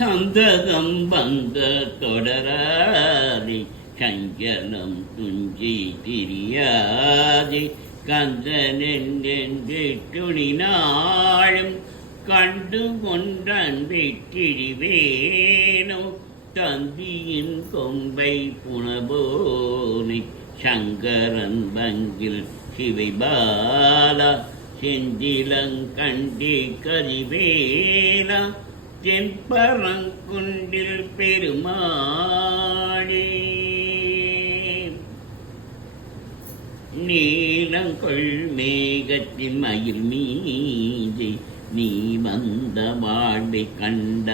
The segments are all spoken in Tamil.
சந்ததம் வந்த தொடராதி. சஞ்சலம் துஞ்சி திரியாதி. கந்தனென்றென்று துணினாளும் கண்டு கொன்றன் வெற்றிடிவேனோ தந்தியின் கொம்பை புனபோனை சங்கரன் பங்கில் சிவைபாலா. செந்திலங்கண்டி கரிவேலா தென்பரங்குன்றில் பெருமாளே நீலங்கொள் மேகத்தின் மயில் மீது நீ வந்த வாழ்வை கண்டதனாலே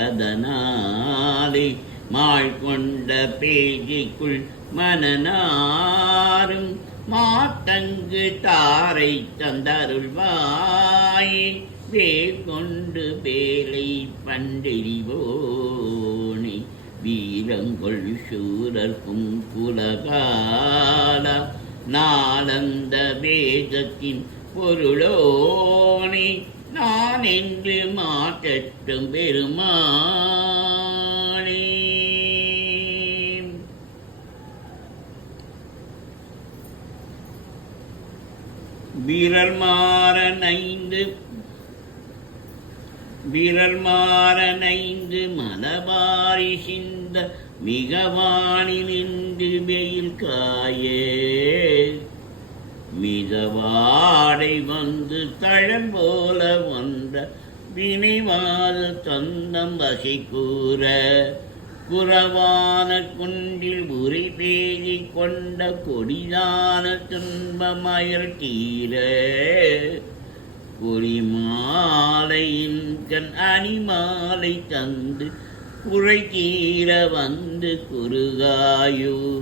மாள் கொண்ட பேஜைக்குள் மனநாரும் மாத்தங்கு தாரை தந்தருள்வாயே வேல் கொண்டு வேலை பண்டெறிவோனை வீரங்கொள் சூரர்க்கும் புலகாலா நாளந்த வேதத்தின் பொருளோனை நான் என்று மாற்றட்டும் பெருமானே. வீரர் மாறன் ஐந்து வீரர் மாறனைந்து மலபாரி சிந்த மிகவாணி நின்று வெயில் காயே. மிதவாடை வந்து தழம்போல வந்த வினைவாத தந்தம் வகை கூற குறவான குன்றில் உரை பேதி கொண்ட கொடிதான துன்பமயல் தீர. குறிமாலையின் கண் அணிமாலை தந்து குறை தீர வந்து குறுகாயோ.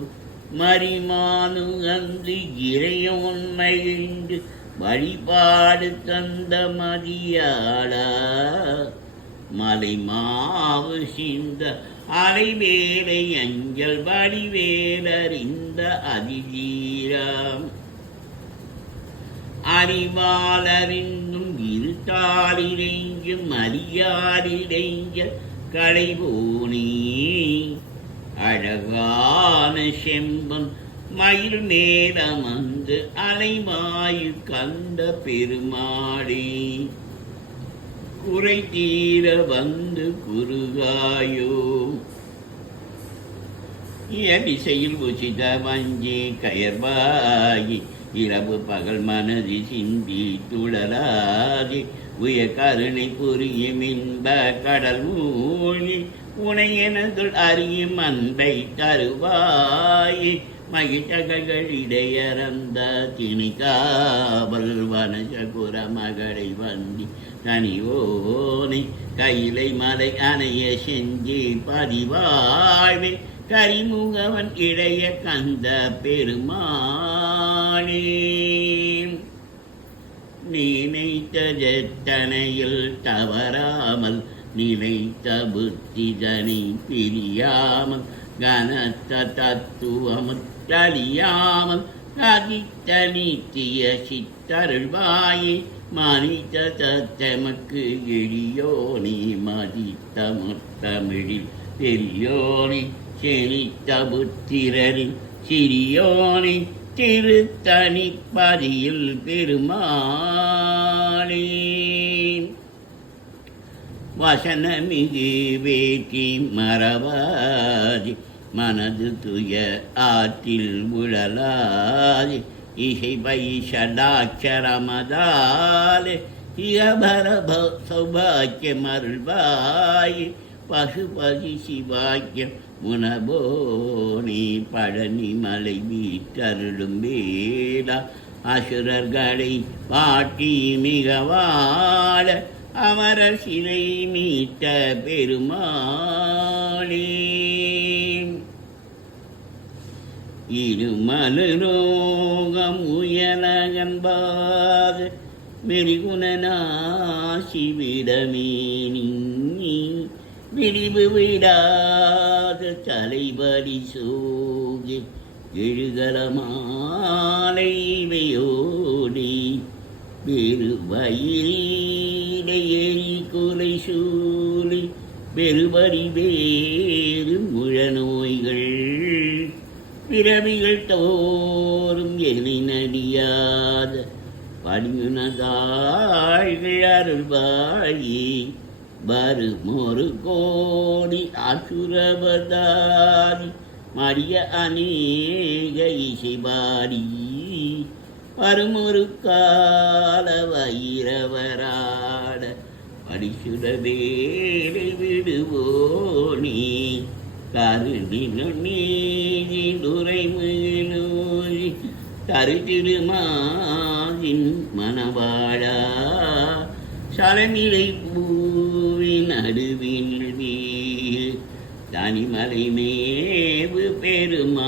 மரிமானு அந்து இறையோன்மையின்று வழிபாடு தந்த மதியாளா. மலை மாவு சிந்த அலைவேலை அஞ்சல் வடிவேலறிந்த அதிதீராம். அறிவாளறிந்தும் இருட்டாளிடைஞ்சும் அறியாளிடைஞ்ச களைவோனே. அழகான செம்பன் மயில் மேலமந்து அலைவாயு கந்த பெருமாளே. குறை தீர வந்து குறுகாயோ. இயலிசையில் உச்சித வஞ்சி கயர்வாயி இரவு பகல் மனதி சிந்தி துளராதி உய கருணை புரியும் இன்ப கடல் ஊழி உனையனதுள் அறியும் அன்பை தருவாயி மகிழ்ச்சகளிடையறந்த திணிகாவல் வனசகுர மகளை வந்தி தனிவோனை கையிலை மலை அணைய செஞ்சி பதிவாழ்வே கரிமுகவன் இடைய கந்த பெருமானே. நினைத்த நினைத்ததெத்தனையில் தவறாமல் நினைத்த புத்திதனை பிரியாமல் கனத்த தத்துவமுற்றழியாமல் கதித்த நீத்திய சித்தருள்வாயே மனித தத்தமக்கு எளியோனி மதித்த முத்தமிழில் பெரியோனி செழித்த புத்திரரில் சிறியோனி திருத்தனி பதியில் பெருமாளே வசனமிகு வேட்டி மறவாதி மனது துய ஆற்றில் உழலாதி இசை பைஷடாட்சரமதாலே இகபரப சௌபாக்கியம் அருள்வாய் பசுபதி சிவாக்கியம் உணபோனி பழனி மலை வீட்டருளும் வேடா அசுரர்களை பாட்டி மிக வாழ அமரர் சிலை மீட்ட பெருமாளே. இருமலரோகம் உயலகன்பாது மெருகுணனா சிவிடமே நீ விரிவு விடாத தலைவலி சூகி எழுகலமாலை வையோடி. பெரு குலை சூழி பெருவரி வேறு முழநோய்கள். பிறவிகள் தோறும் எழினடியாத பணியுனதாழ்கள் அருள்வாயி. வருமொரு கோடி அசுரவதாரி மடிய அநேக இசைபாடி வருமொரு கால வைரவராட படிசுட வேலை விடுவோனி கருணினு நீதி நுரைமுனோய் தருதிருமாதின் மணவாழா சலநிலை பூ நடுவில் வீர் தனிமலை மேவு பெருமாளே.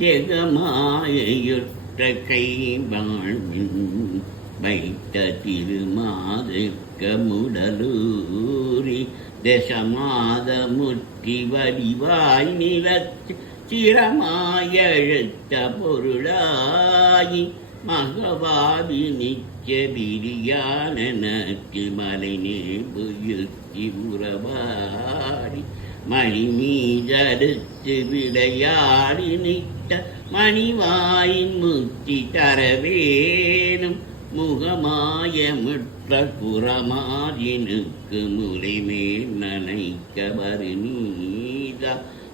ஜெகமாயுற்ற கை வாழ்வின் வைத்த திருமாதுக்க முடலூரி. தசமாத முற்றி வடிவாய் நிலத்து சிரமாயழுத்த பொருளாயி மகவாதி நிச்ச பிரியானக்கு மலை நேபுயுத்தி உறவாடி மணி மீதடுத்து விளையாடி நிட்ட மணிவாயின் முத்தி தரவேனும் முகமாய முற்ற புறமாதினுக்கு முலைமேல் நனைக்க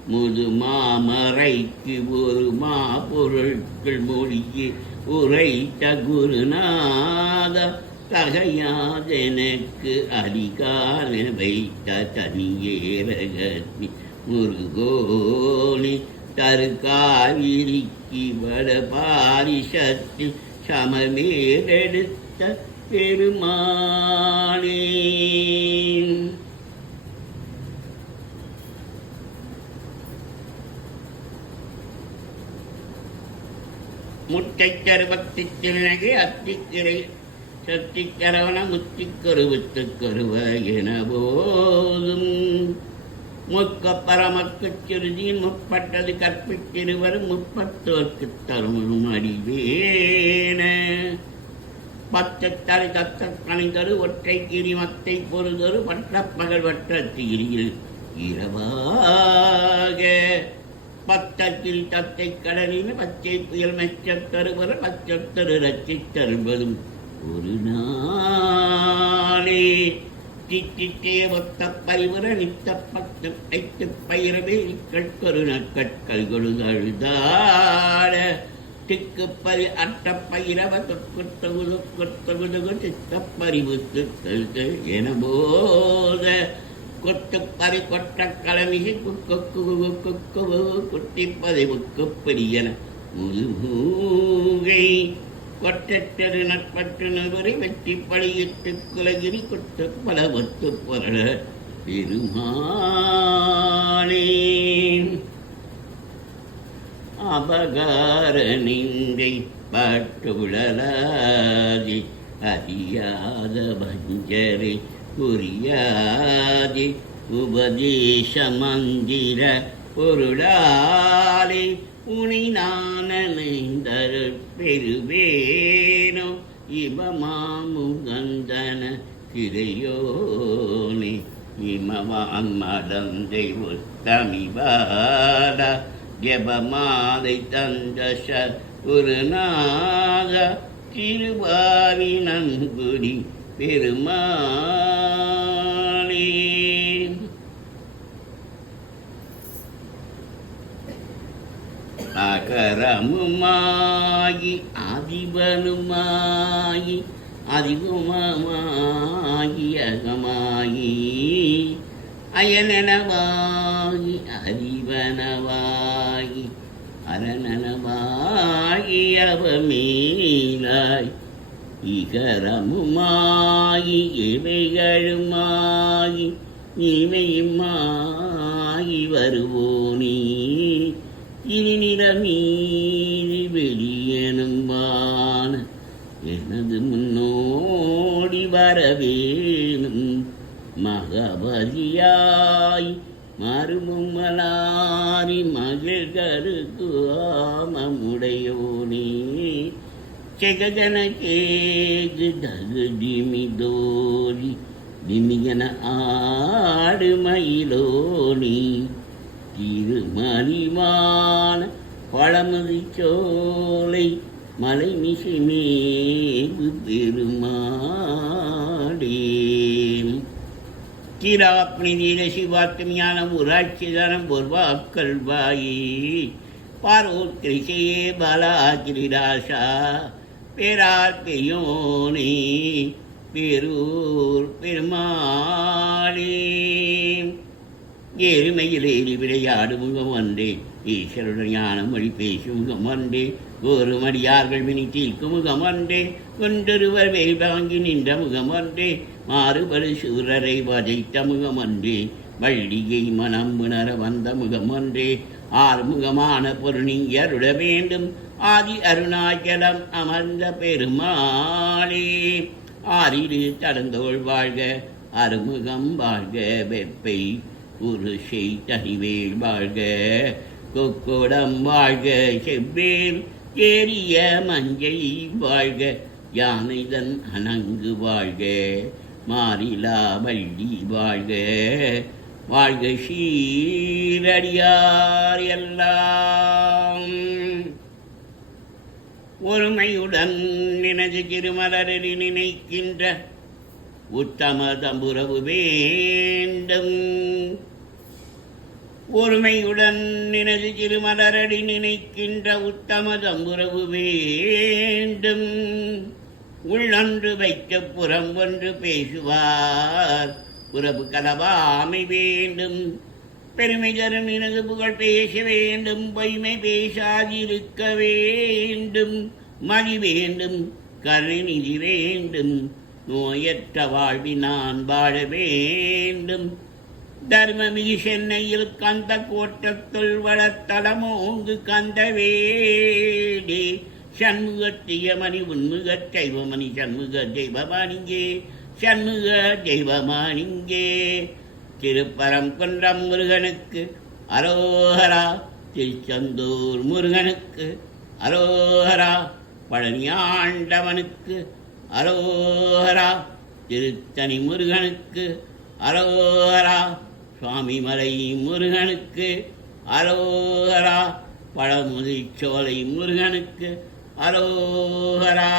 முது முதுமாமரைக்கு ஒரு மா பொருட்கள் மொழிக்கு உரைத்த குருநாத தகையாதெனக்கு அடிகால வைத்த தனியேரகத்தி முருகோணி தருக்காவிரிக்கு வட பாரிசத்து சமமேலெடுத்த பெருமானே. முட்டைக்கருவத்தி திணகை அத்திக்கிரை சத்திக்கரவன முத்திக்கருவித்து கருவ என போதும் முக்க பரமக்கு சிறுதியின் முற்பட்டது கற்பித்திருவரும் முப்பத்தோர்க்கு தருமனும் அடிவேன பத்து தலை தத்த கணிதரு ஒற்றை கிரி மத்தை பொருதொரு பட்ட பகல் வட்ட தீரியில் இரவாக. பத்தத்தில் தத்தை கடலின் பச்சை புயல் மெச்சத் தருவர் பச்சத்தரு ரச்சித் தருவதும் ஒரு நாளே திட்டிட்டே ஒத்த பல்வர நித்த பத்து ஐத்து பயிரவே இக்கட்பரு நற்கற்கள் கொழுதழுதாட திக்கு அட்டப்பயிரவ அட்ட பயிரவ தொற்குத்தகுது கொத்தகுதுகு தித்த தித்தல் என போத. கொட்டு பறி கொட்ட கலமிகை குக்கு குக்கு குட்டி பதிவுக்கு பெரியன. முதுமூகை கொட்டத்தரு நட்பற்று நபரை வெற்றி பழியிட்டு குலகிரி கொட்ட பல ஒத்து பொருள பெருமானே. அபகார நிங்கை பட்டுழலாதி அறியாத பஞ்சரை புரியாதி. உபதேச மந்திர பொருளாலே உனி நானந்தருள் பெருவேனோ இமமாமுகந்தன கிரையோனே இமவான் மடந்தை உத்தமிவாட. ஜபமாலை தந்த சர் ஒரு நாக திருவாவி நன்குடி பெருமாளே அகரமுமாயி அதிபனுமாயி அதிகுமாயி அகமாயி அயனனவாகி அறிவனவாகி அரணனவாகி அவமே. இகரமுமாயி இவைகளுமாயி இமையுமாயி வருவோனே. இனிநிறமீதி வெளியெனும்பான எனது முன்னோடி வரவேணும். மகபதியாய் மறுமும்மலாரி மகிழ்கருக்கு ஆமமுடையோனே. செகஜனகேகு தகுதிமிதோரி திமியன ஆடு மயிலோனி திருமணிமான பழமதி சோலை மலை மிசைமேவு பெருமாடே தீராப்னிதீர சிவாத்மியான ஊராட்சிதனம் பொர்வாக்கள் வாயி பாரோர் கிருஷியே பாலாகிரிராசா பேரார் பெரியோனே பேரூர் பெருமாளே. எருமையில் விளையாடு முகம் ஒன்றே ஈஸ்வருடன் ஞானம் மொழி பேசும் முகம் ஒன்றே கோருமடியார்கள் வினி தீர்க்கும் முகம் ஒன்றே கொண்டொருவர் வேல் வாங்கி நின்ற முகம் ஒன்றே மாறுபடு சூரரை வதைத்த முகம் ஒன்றே வள்ளியை மனம் உணர வந்த முகம் ஒன்றே ஆறுமுகமான பொருள் பொருணியருட வேண்டும் ஆதி அருணாச்சலம் அமர்ந்த பெருமாளே. ஆறிரு தடந்தோள் வாழ்க அருமுகம் வாழ்க வெப்பை குருஷை தனிவேல் வாழ்க. கொக்கோடம் வாழ்க செவ்வேல் ஏறிய மஞ்சை வாழ்க யானைதன் அணங்கு வாழ்க மாறிலா வள்ளி வாழ்க. வாழ்க சீரடியார் எல்லாம். ஒருமையுடன் நினது திருமலரில் நினைக்கின்ற உத்தம தம்புரவு வேண்டும். ஒருமையுடன் நினது திருமலரடி நினைக்கின்ற உத்தம தம்புரவு வேண்டும். உள்ளொன்று வைக்க புறம் ஒன்று பேசுவார். உறவு கலவாமை வேண்டும். பெருமை தரும் எனது புகழ் பேச வேண்டும் பொய்மை பேசாதிருக்க வேண்டும் மதி வேண்டும் கருணிதி வேண்டும் நோயற்ற வாழ்வி நான் வாழ வேண்டும். தர்மமிகு சென்னையில் கந்த கோட்டத்துள் வளத்தலமோங்கு கந்த வேடி சண்முகத்தியமணி உன்முக தெய்வமணி சண்முக தெய்வமானிங்கே சண்முக தெய்வமானிங்கே திருப்பரம் குன்றம் முருகனுக்கு அரோஹரா திருச்செந்தூர் முருகனுக்கு அரோஹரா பழனியாண்டவனுக்கு அரோஹரா திருத்தணி முருகனுக்கு அரோஹரா சுவாமிமலை முருகனுக்கு அரோஹரா பழமுதிச்சோலை முருகனுக்கு அரோஹரா